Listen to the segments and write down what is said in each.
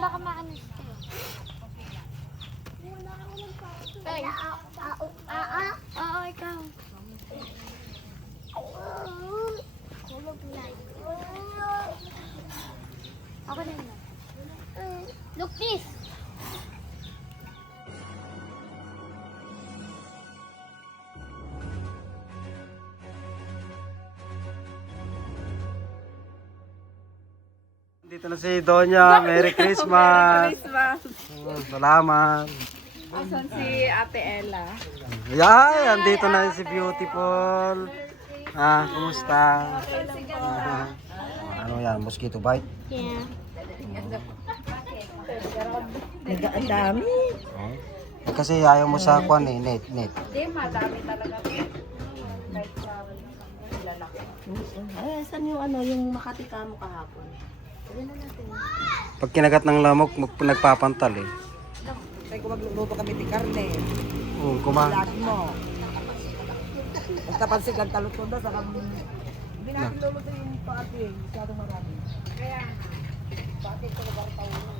baka maanis kayo. Tay. Oo, ikaw. Ako na yun. Look this. Dito na si Donya. Merry Christmas. Merry Christmas. Salamat. Asan si Ate Ella? Ay, andito na si Beautiful. Kumusta? Ano yan? Mosquito bite? Yeah. Ang dami. Kasi ayaw mo sa kwan eh, net. Hindi, madami talaga. Kahit sa lalaki. Ay, saan yung yung Makati ka mo kahapon? Pag kinagat ng lamok, nagpapantal eh. Kaya kung magluluto kami ni Carne, lagi mo. Basta pansigang talutunda sa kami. Hindi natin luluto yung paati, masyadong marami. Kaya, bakit ko nabartaw mo?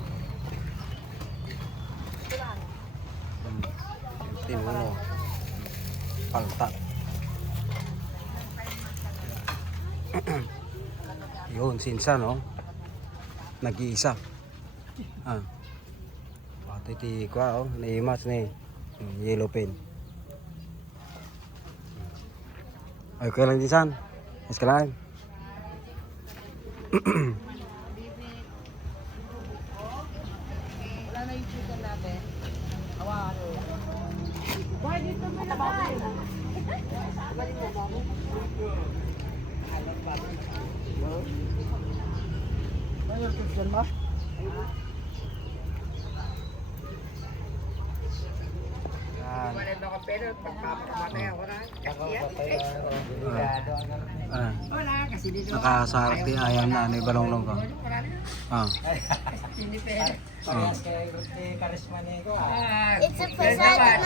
Tinuno. Paltat. Yun, sinsa no? Nag-iisa. Pati ti kwa naimas ni yellow pen. Ay, okay lang din san. Mas kailangan. Wala na yung chicken natin. Awa, Boy, dito mo na ba? Ayun, chicken mo? Nakasarap di ayam na ni balong-long ko. It's a facade.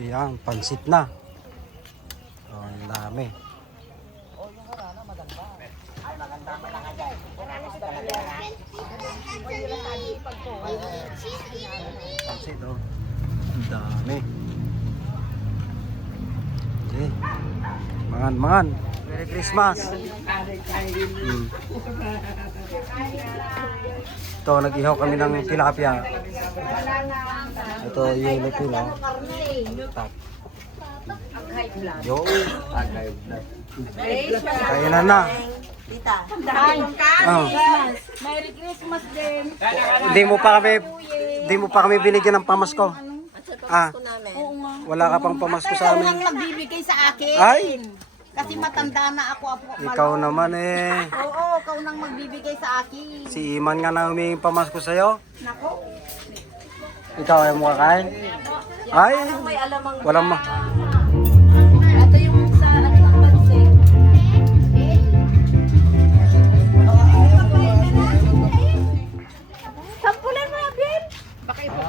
Yan, pansit na. Ang dami. Pansit oh. Ang dami. Okay. Mangan. Merry Christmas. Ito, nag-ihaw kami ng tilapia. Ito, yellow pin oh. Tap. Yo. Kainan na. Tita. Merry Christmas din. Hindi mo pa kami binigyan ng pamasko. Wala ka pang pamasko sa amin. Ang magbibigay sa akin. Ay! Kasi matanda na ako. Ikaw naman eh. Oo, ikaw nang magbibigay sa akin. Si Iman nga na humingi pamasko sa'yo. Nako. Ikaw ay mo kakain? Ay! May alamang Walang ma... ito yung sa ng banse. Sampulan mo na, Ben. Baka ito.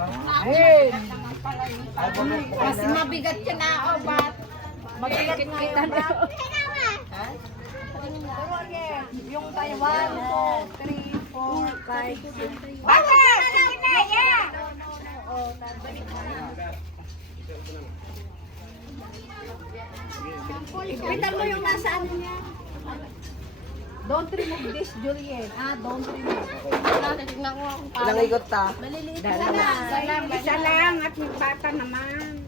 Kasi mabigat ka na ako, bat? Mabigat kita na. Yung tayo, 1, 2, 3, 4, 5, 6. Bakit? Ipitan mo yung nasa ano niya. Don't remove this, Julien. Don't remove. Tignan ko akong Ilang ikot ta? Maliliit na. Isa lang at yung bata naman.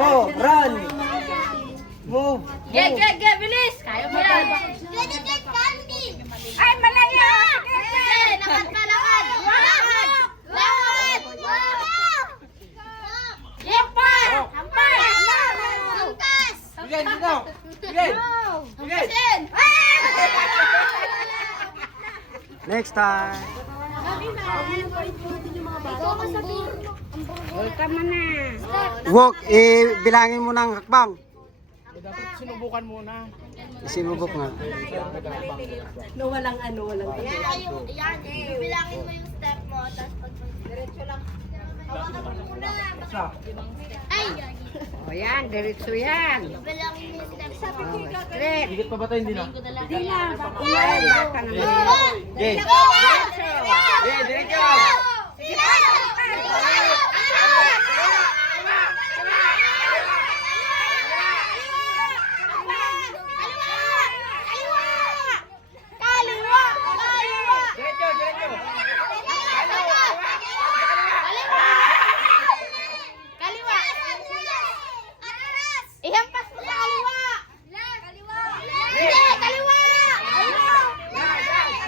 Bo, run! Move! Get, bilis! Kaya mo yan! Get, candy! Ay, malaya! Lakad pa, lakad! Lakad! Yepar! Hampar! Hampas! Again, dito! Again! Hampasin! Next time! Ikaw ka sabihin mo. Welcome na. Walk, bilangin mo ng hakbang. Dapat sinubukan muna. Sinubok nga. No, walang walang. Yan, bibilangin mo yung step mo, tapos pag diretso lang. Hawakan mo muna. O yan, diretso yan. Straight. Higit pa ba tayo hindi na? Hindi na. Ay, bata naman. Okay. Okay, diretso. Diretso, diretso. Ihampas mo sa kaliwa! Kaliwa! Hindi! Kaliwa!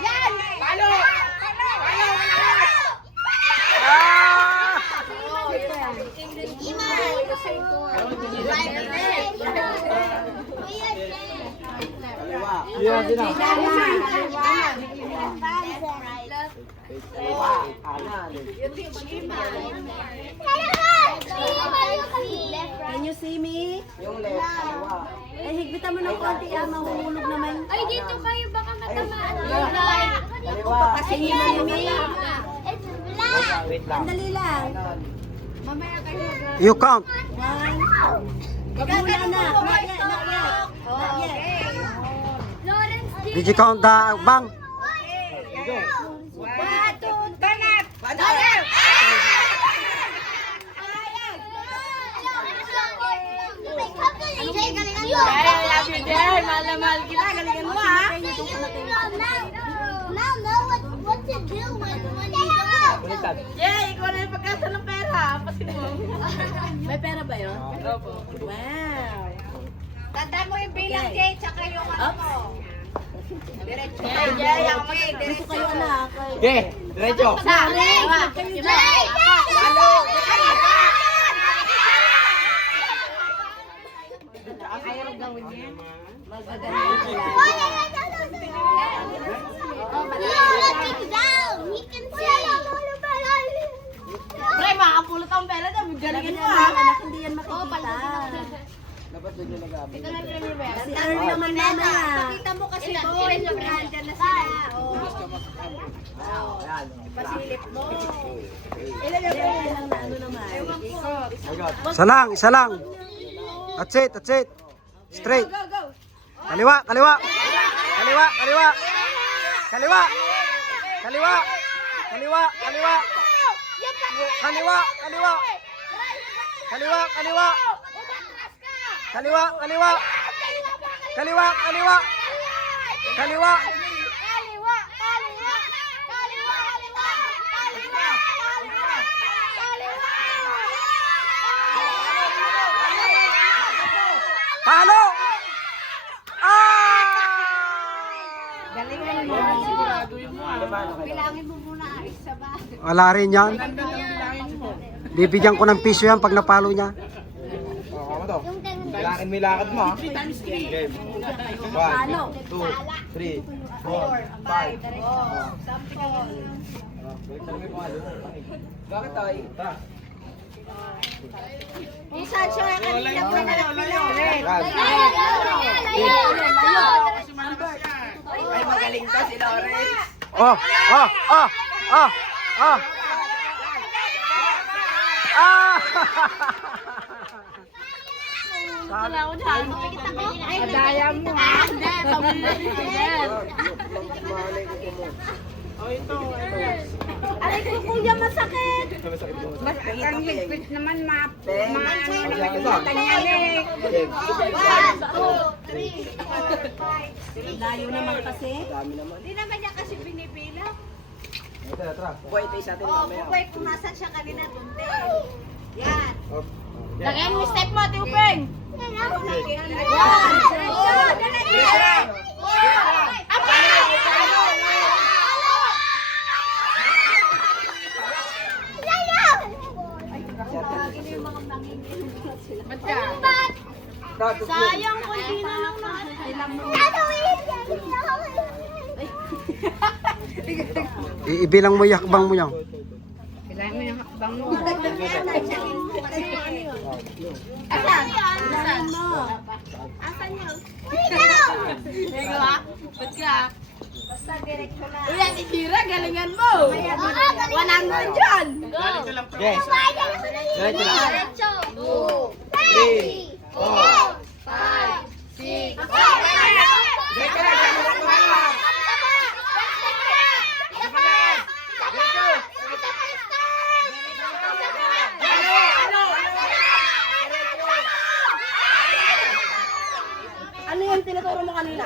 Yan! Palo! Palo! Yeah, din na. Can you see me? Yung left, kaliwa. Eh, higpitan mo ng konti mahuhulog naman. Ay, dito kayo baka matamaan. Kaliwa. Kasi yun na yun It's black! Wait lang. Dali lang. You count. One. Wag muna na. Not yet, not yet. Not yet. Lawrence, Did you count the bang? Mahal kita, galingan mo ha. Now know what to do when you go. Baliktad. Yeah, ikaw na yung pagkasa ng pera. Pasin mo. May pera ba yun? Wow. Tandaan mo yung bilang, Jay, tsaka yung ano mo. Diretso. Gusto kayo anak. Okay, diretso. Pre, makapulot ang pera na. Galingan mo ha. Anak, hindi yan makikita. Dapat doon yung nag-aabot. Si Earl naman mamaya. Pakita mo kasi boy. Nandyan na sila. Ayan. Pasilip mo. Ilagay lang na ano naman. Isa lang, isa lang. That's it, that's it. Straight. Kaliwa, kaliwa. Kaliwa, kaliwa. Kaliwa. Kaliwa. Kaliwa, kaliwa. Kaliwa, kaliwa. Kaliwa, kaliwa. Kaliwa, kaliwa. Kaliwa, kaliwa. Kaliwa. Palo! Galingan mo. Bilangin mo muna. Isa ba? Wala rin yan. Bibigyan ko ng piso yan pag napalo niya. Kama to. Bilangin mo yung lakad mo ha. Okay. 1, 2, 3, 4, 5. Bakit tayo? Isa siya kanina pa nalapilo. Ay, magaling to si Lawrence. Oh, oh, oh, oh, oh. Ah! Wala ko dyan. Makikita ko. Adaya mo ha. Hindi, pamilya. Aray ko kuya, masakit. Mas ang higpit naman maano Ten. naman yung tanyalik. 1, 2, 3, 4, 5, 6. Layo naman kasi. Dami naman. Hindi naman niya kasi pinipilang. Buhay ito isa atin Oh, mamaya. bukay kung nasan siya kanina dun din. Yan. Okay. Lagyan mo step mo, Tiupeng. Yan. Sayang kung hindi na lang Iibilang mo yakbang mo yan. Kailangan mo yung hakbang mo. Asan? Asan mo? Asan yun? Diba? Ba't ka? Basta direkto na. Uy, Ate Kira, galingan mo. 100 dyan. Go. Okay. Diretso lang. Diretso. 3, 4, 5, 6, 7. Diretso lang. Ano yung tinuturo mo kanina?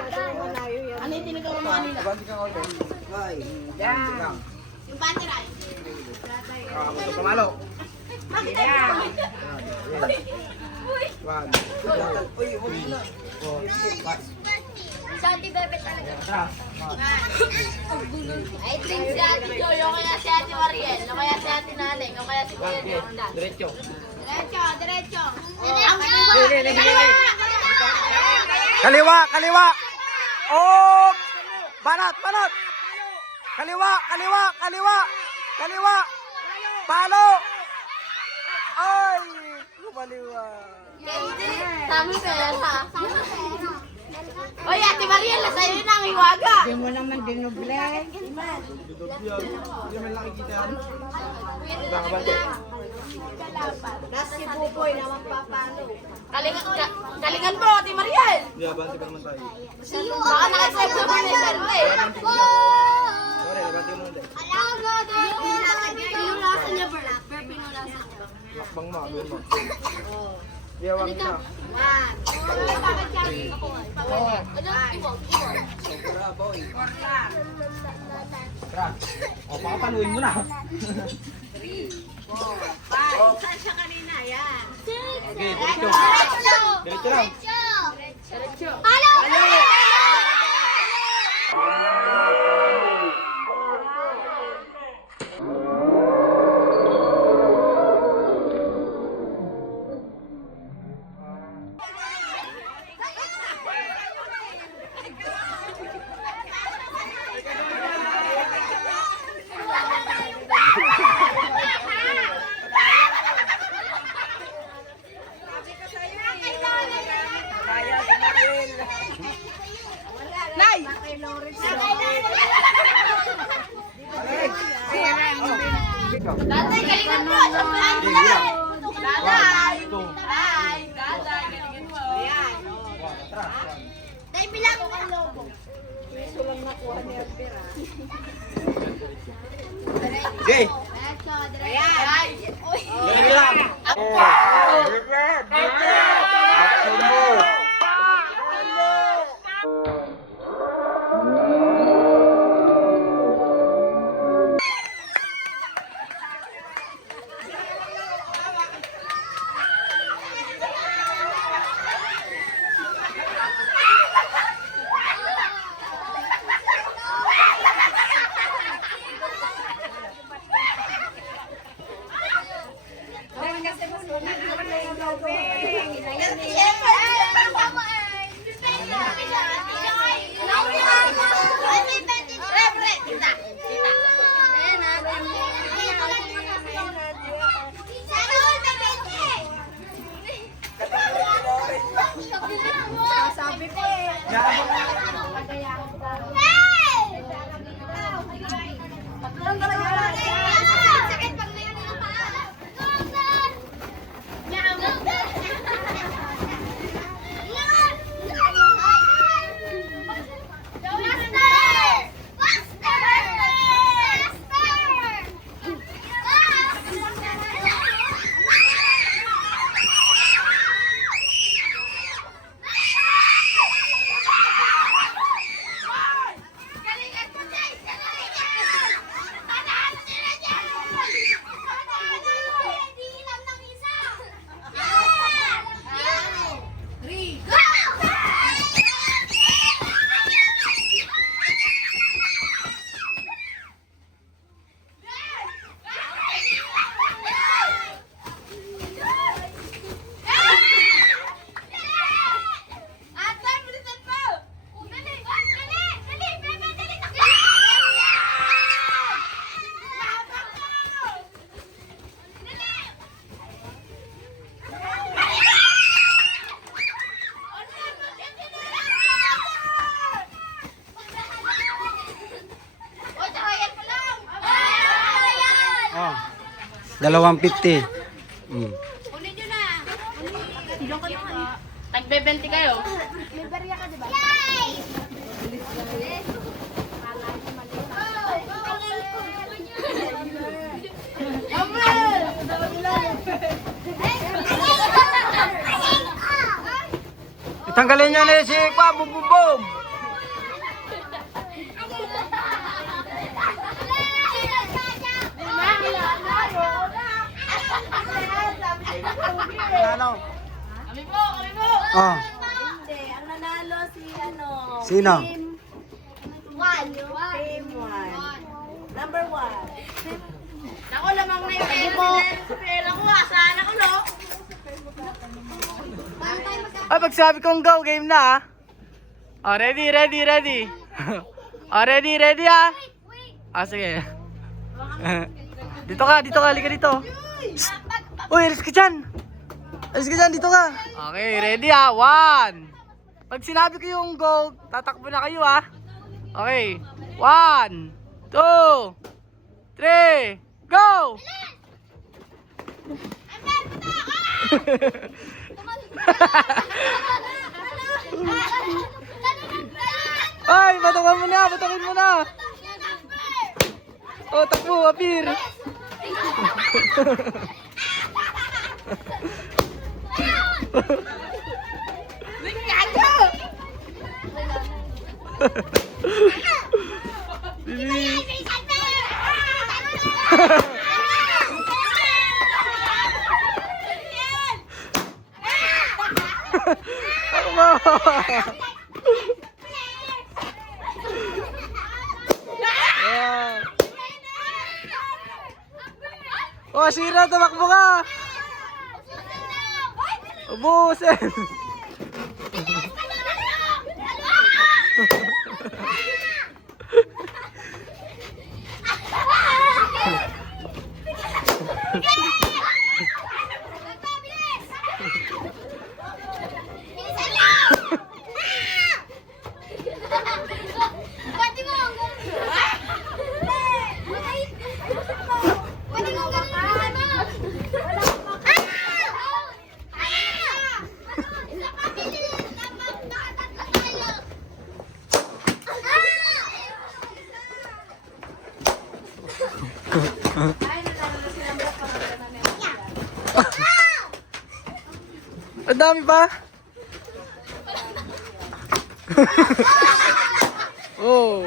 Ano yung tinuturo mo kanina? Abante kang order. Ay. Yan. Yung bati rice. Ito pamalo. Yan. 1, 2, uy, huwag mo na. 4, 5. Sa Ate Bebe talaga. Tara. I think si Ate Joy, o kaya si Ate Mariel, o kaya si Ate Naneng, o kaya si Kuya Jordan. Diretso. Diretso, diretso. Kaliwa, kaliwa. Oh! Banat, banat. Kaliwa, kaliwa, kaliwa. Kaliwa. Palo. Ay, kumaliwa. Tama pera. Oy, Ate Mariel, sa'yo yun ang hiwaga. Hindi mo naman dinuble. Hindi naman nakikita yan. Ibang abante. Nasa si Buboy na magpapalo. Kalingan mo, Ate Mariel. Hindi, abante pa naman tayo. Baka nakasave sa mga swerte. Sorry, abante mo natin. Pinulasan niya, Bert. Pinulasan niya. Lakbang mo, abin mo. Biyawang ka. Tara. O, pakapaluin mo na. Saan siya kanina? Yan. Okay, diretso. Diretso lang. Tatay, galingan mo. Tatay. Tatay. Tatay, galingan mo. Yan. Tay, bilang ko ang lobo. Okay. Diretso, diretso. Uy. Diretso lang. Bakso mo. Sabi ko eh. Sakit pag may ano pa. Oh. 250. Mm. Kunin nyo na. Diyan ka na. Tagbe-20 kayo. May barya ka, di ba? Yay! Itanggalin nyo na si Kwa, bum bum bum. Ano? Kami po, kami po. Oh, Hindi, ang nanalo si ano. sino? Team 1. Number 1. Naku, lamang na yung pera ko. Sana ko, no? Ay, pag sabi kong go, game na ah. Oh, ready, ready, ready. Oh, ready, ready ah. Ah, sige. Dito ka, halika dito. Shh! Uy, alis ka dyan. Alis ka dyan, dito ka. Okay, ready ah. 1. Pag sinabi ko yung go, tatakbo na kayo ah. Okay. 1, 2, 3, go! Ay, batakan mo na, batakin mo na. Oh, takbo, apir. Oh, sira, tumakbo ka. Ubusin. Ang dami pa. Oh.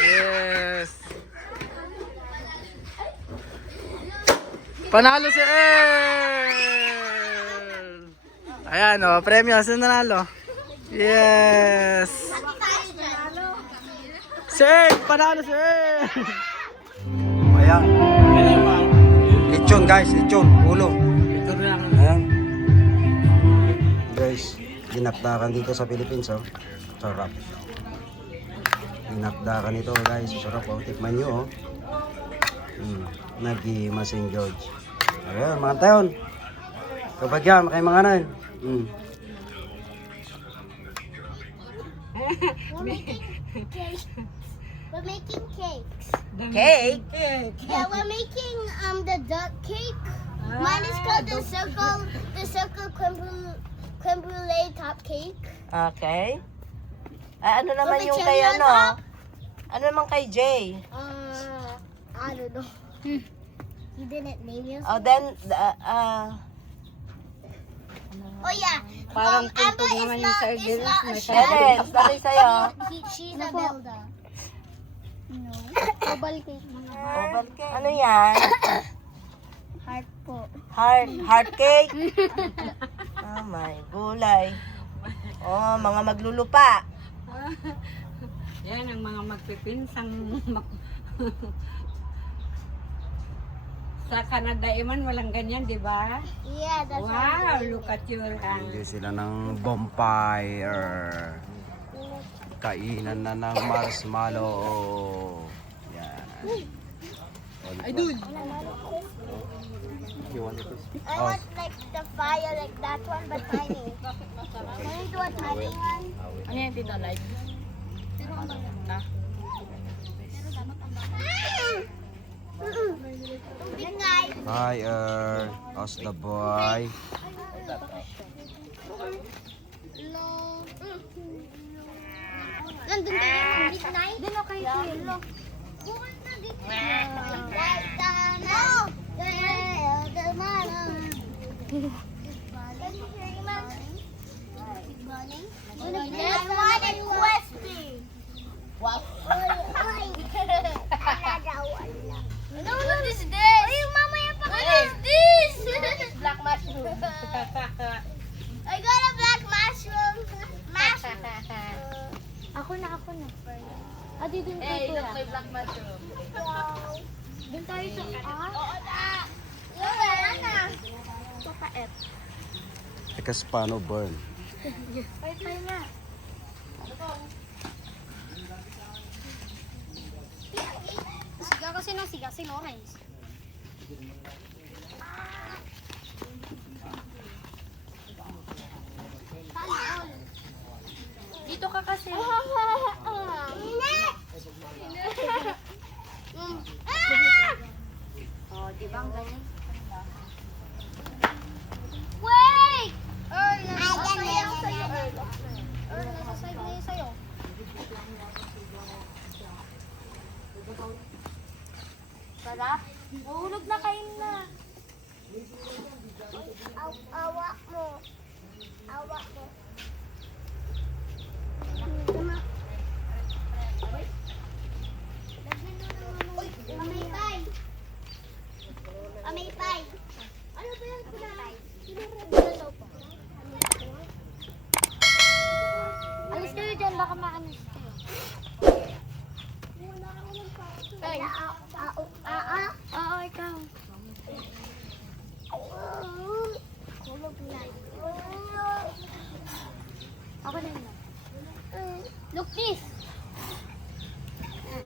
Yes. Panalo si El! Ayan o, premyo. Sino nanalo? Yes! Si El! Panalo si El! Ayan. Lechon guys, lechon. Ulo. Ayan. Guys, dinakdakan dito sa Philippines oh. Sarap. Dinakdakan ito guys, sarap oh. Tikman nyo oh. Nag-Masing George. Ayan, mga tayon. Kapag yan, makay mga nan. We're making cakes. Cake? Yeah, we're making the duck cake. Mine is called the circle creme brulee top cake. Okay. Ano naman With the yung cherry kay on ano? top. Ano naman kay Jay? I don't know. You didn't name yours? Oh, then, Oh yeah. Parang Amber tungtong is naman yung not sardinas, may a Ellen, dali sa'yo. She's a Belda. No. Oval cake. Oval cake. Ano yan? Heart po. Heart cake? Oh my, gulay. Oh, mga maglulupa. Yan ang mga magpipinsang sa Canada man walang ganyan, di ba? Yeah, that's Wow, look at your Hindi sila ng bonfire. Kainan na ng marshmallow. Yan. I want like the fire like that one, but tiny. Can you do a tiny one? Ano yan, Tito? Live? Yan guys. Hi, how's the boy? No. Nandun kayo ng midnight? Doon ako kayo kuya. Bukod na dito. Right down. No! The man. I want a question. Wow. No, what is this? Ay, mamaya pa ka. What is this? Black mushroom. I got a black mushroom. Mushroom. Ako na. Ah, di dun tayo kuya. May black mushroom. Dun tayo sa... Oo na. Yun na. Sa paet. Ekaspano burn. Tayo nga. Siga kasi ng siga si Lawrence. Dito ka kasi. Oh, di ba ang ganyan? Wait! Earl, nasa sayaw sa'yo, Earl. Earl, nasa side na yun sa'yo. Sarap? Mahulog na kain na. Awa mo. Awa mo. Uy, amaypay. Amaypay. Ano ba yan, kulay? Alis kayo dyan, baka maanis kayo. Ay. Oo, ikaw.